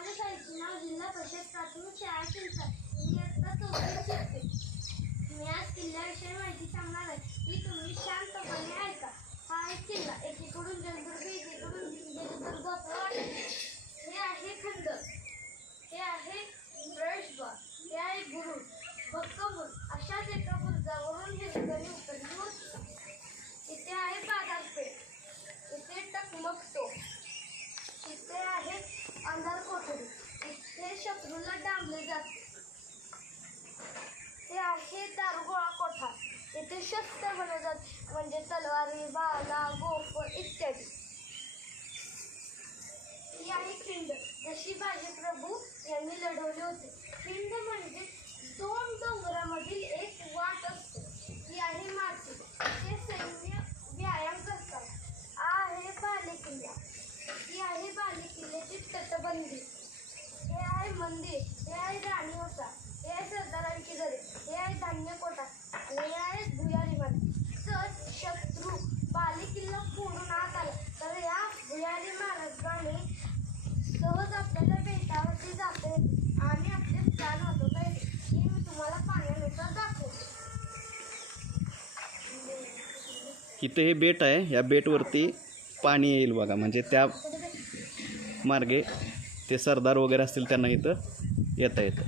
माझं नाव जिल्हा परिषद प्राथमिक शाळा शिरसाट. मी आता चौथीत शिकते. मी आज किल्ल्याविषयी माहिती सांगणार आहे की तुम्ही शांतपणे ऐका. हा एक किल्ला, एकीकडून जलदुर्ग, एकीकडून जलदुर्ग असं वाटतं. हे आहे खंड, हे आहे प्रवेशद्वार, हे आहे बुरुज, भक्कम अशाच एका बुरुजावरून हिरकणी उतरली होती. इथे आहे बाजारपेठ, इथे टकमकतो, इथे आहे अंधार कोठडी, इथे शत्रूला डांबले जाते. हे आहे दारुगोळा कोठा, इथे शस्त्र बनवतात म्हणजे तलवारी, भाला, गोफर इत्यादी. ही आहे खिंड, जशी बाजीप्रभू यांनी लढवले होते. खिंड म्हणजे दोन डोंगरामधील एक वाट असते. ही आहे माती, ते सैन्य व्यायाम करतात. आहे बालेकिल्ला, ही आहे बालेकिल्ल्याची तटबंदी. हे आहे मंदिर, हे आहे राणी होता, हे आहे सरदारांची घरे, हे आहे धान्य कोठा आणि हे आहे भुयारी माती. जर शत्रू बालेकिल्ला फोडून आत आला तर या भुयारी मार्गाने सहज आपल्याला बेटावरती जाते आणि आपले प्राण वाचवता येते. हे मी तुम्हाला पाण्यानुसार दाखवते. इथे हे बेट आहे, या बेटवरती पाणी येईल बघा, म्हणजे त्या मार्गे ते सरदार वगैरे असतील त्यांना इथं येता येतं.